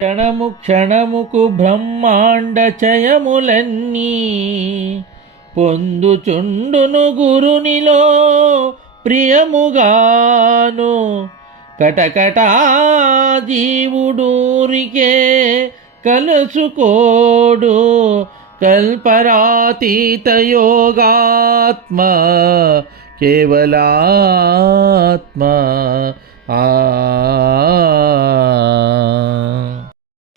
క్షణము క్షణముకు బ్రహ్మాండ చయములన్నీ పొందుచుండును గురునిలో ప్రియముగాను. కటకటా జీవుడూరికే కలుసుకోడు కల్పరాతీత యోగాత్మ కేవలాత్మ.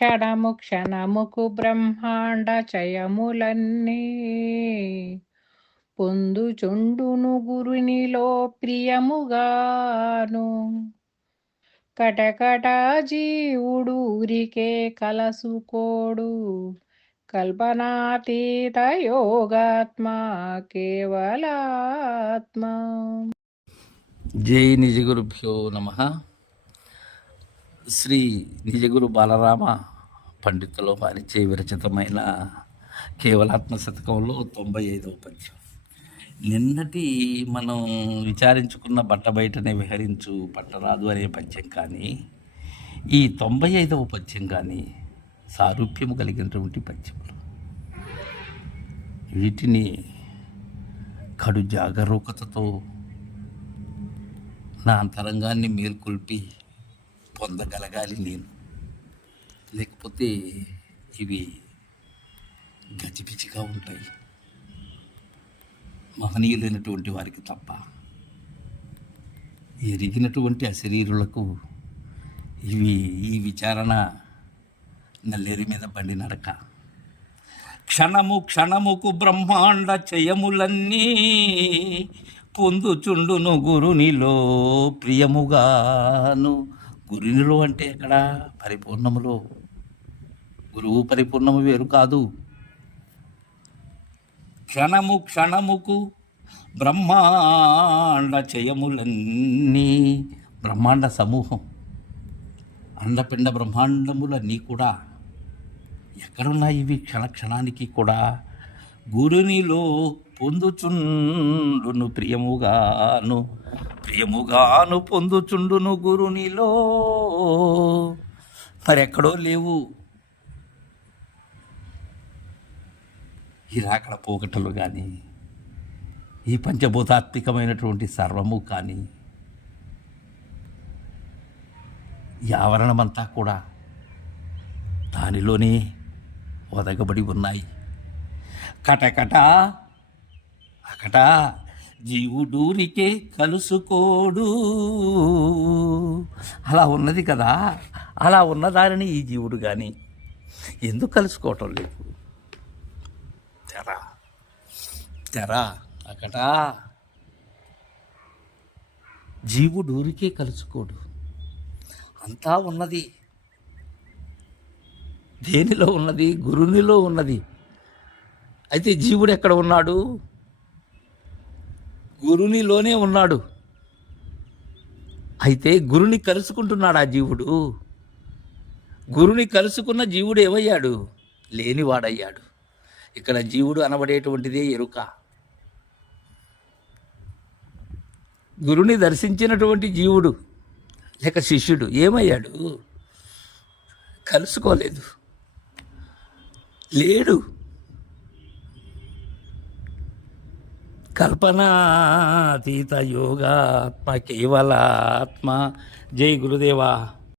క్షణము క్షణముకు బ్రహ్మాండ చయములన్నీ పొందుచుండును గురునిలో ప్రియముగాను. కటకట జీవుడు ఊరికే కలసుకోడు కల్పనాతీత యోగాత్మ కేవలాత్మ. జై నిజగురుభ్యో నమః. శ్రీ నిజగురు బాలరామ పండితులు వారిచే విరచితమైన కేవలాత్మ శతకంలో 95వ పద్యం. నిన్నటి మనం విచారించుకున్న బట్ట బయటనే విహరించు పట్టరాదు అనే పద్యం కానీ, ఈ 95వ పద్యం కానీ సారూప్యము కలిగినటువంటి పద్యములు. వీటిని కడు జాగరూకతతో నా అంతరంగాన్ని మేల్కొల్పి పొందగలగాలి నేను. లేకపోతే ఇవి గజిబిజిగా ఉంటాయి. మహనీయులైనటువంటి వారికి తప్ప ఎరిగినటువంటి అశరీరులకు ఇవి ఈ విచారణ నల్లేరి మీద బండి నడక. క్షణము క్షణముకు బ్రహ్మాండ చయములన్నీ పొందుచుండును గురునిలో ప్రియముగాను. గురునిలో అంటే ఎక్కడ? పరిపూర్ణములో. గురువు పరిపూర్ణము వేరు కాదు. క్షణము క్షణముకు బ్రహ్మాండ చయములన్నీ, బ్రహ్మాండ సమూహం, అండపిండ బ్రహ్మాండములన్నీ కూడా ఎక్కడున్నాయి? ఇవి క్షణ క్షణానికి కూడా గురునిలో పొందుచుండును ప్రియముగాను. ప్రియముగాను పొందుచుండును గురునిలో. మరెక్కడో లేవు ఈ రాకడ పోకటలు కానీ, ఈ పంచభూతాత్మికమైనటువంటి సర్వము కానీ, ఈ ఆవరణమంతా కూడా దానిలోనే ఒదగబడి ఉన్నాయి. కటకట అకట జీవుడూరికే కలుసుకోడు. అలా ఉన్నది కదా, అలా ఉన్నదానిని ఈ జీవుడు కానీ ఎందుకు కలుసుకోవటం లేదు? తెరా అకట జీవుడూరికే కలుసుకోడు. అంతా ఉన్నది. దేనిలో ఉన్నది? గురునిలో ఉన్నది. అయితే జీవుడు ఎక్కడ ఉన్నాడు? గురునిలోనే ఉన్నాడు. అయితే గురుని కలుసుకుంటున్నాడు ఆ జీవుడు. గురుని కలుసుకున్న జీవుడు ఏమయ్యాడు? లేనివాడయ్యాడు. ఇక్కడ జీవుడు అనబడేటువంటిదే ఎరుక. గురుని దర్శించినటువంటి జీవుడు లేక శిష్యుడు ఏమయ్యాడు? కలుసుకోలేదు, లేడు. కల్పనాతీత యోగాత్మ కేవలాత్మ. జై గురుదేవా.